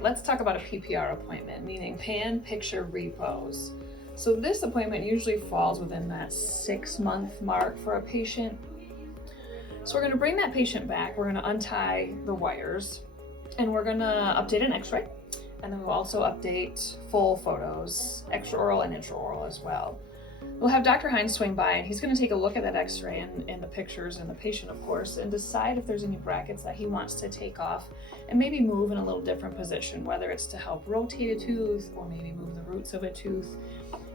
let's talk about a PPR appointment, meaning pan picture repose. So this appointment usually falls within that 6-month mark for a patient. So we're going to bring that patient back, we're going to untie the wires, and we're going to update an x-ray, and then we'll also update full photos, extraoral and intraoral as well. We'll have Dr. Heinz swing by, and he's going to take a look at that x-ray and the pictures and the patient, of course, and decide if there's any brackets that he wants to take off and maybe move in a little different position, whether it's to help rotate a tooth or maybe move the roots of a tooth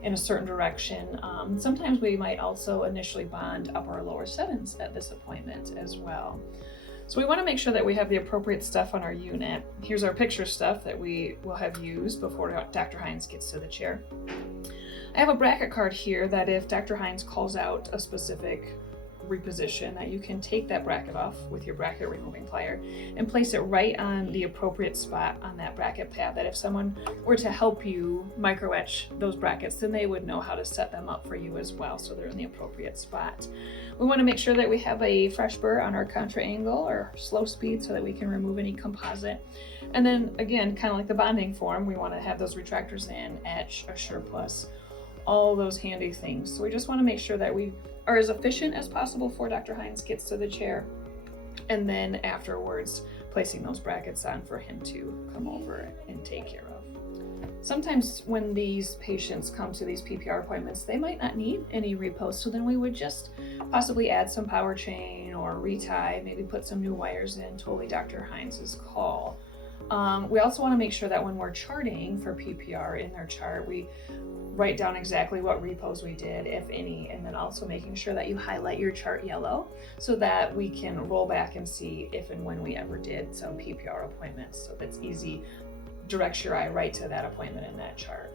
in a certain direction. Sometimes we might also initially bond upper or lower sevens at this appointment as well. So we want to make sure that we have the appropriate stuff on our unit. Here's our picture stuff that we will have used before Dr. Heinz gets to the chair. I have a bracket card here that if Dr. Heinz calls out a specific reposition, that you can take that bracket off with your bracket removing plier and place it right on the appropriate spot on that bracket pad, that if someone were to help you micro etch those brackets, then they would know how to set them up for you as well, so they're in the appropriate spot. We want to make sure that we have a fresh burr on our contra angle or slow speed so that we can remove any composite. And then again, kind of like the bonding form, we want to have those retractors in, etch, assure plus, all those handy things. So we just want to make sure that we are as efficient as possible before Dr. Heinz gets to the chair, and then afterwards placing those brackets on for him to come over and take care of. Sometimes when these patients come to these PPR appointments, they might not need any repose, so then we would just possibly add some power chain or retie, maybe put some new wires in, totally Dr. Heinz's call. We also want to make sure that when we're charting for PPR in their chart, we write down exactly what repose we did, if any, and then also making sure that you highlight your chart yellow so that we can roll back and see if and when we ever did some PPR appointments. So that's easy, directs your eye right to that appointment in that chart.